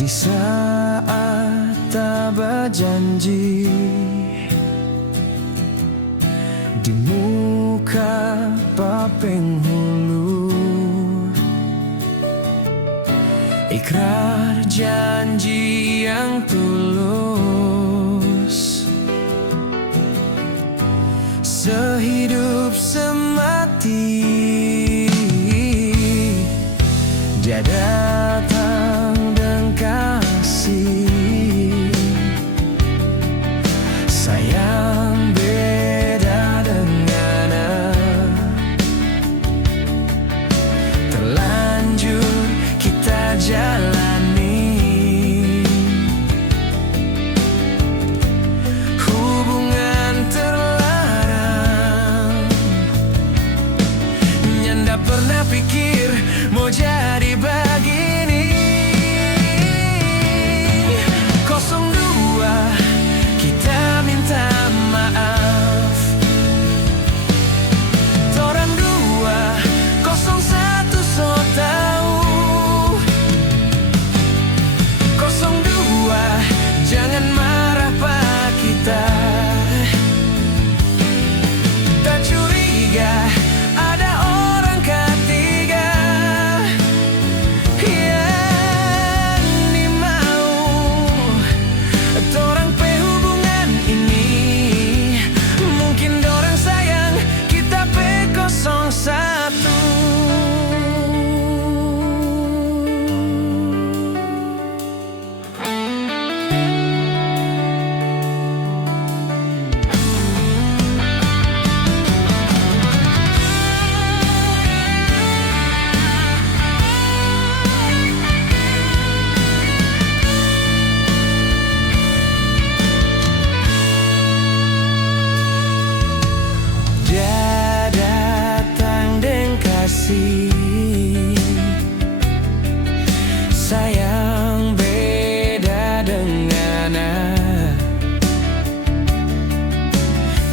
Di saat tak berjanji, di muka papeng hulu, ikrar janji yang tulus, sehidup semati. Dia datang dan kasih sayang beda dengan terlanjur kita jalani hubungan terlarang. Nyanda pernah pikir mau jadi begini. 02 kita minta maaf. Torang dua 01 so tahu. 02 jangan marah pak kita. Tak curiga ada orang ketiga yang dimau. Torang pe hubungan ini mungkin dorang sayang kita pe 01. Dia datang dan kasih sayang beda dengan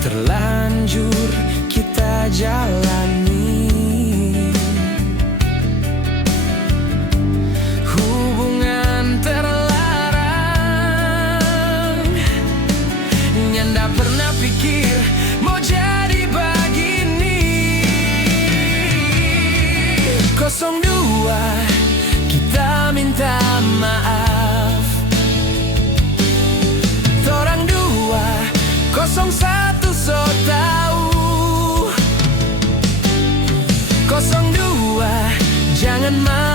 terlanjur kita jalani hubungan terlarang. Nyanda pernah pikir mau jadi begini. 02 kita minta maaf. Torang dua 01 so tahu. 02 jangan marah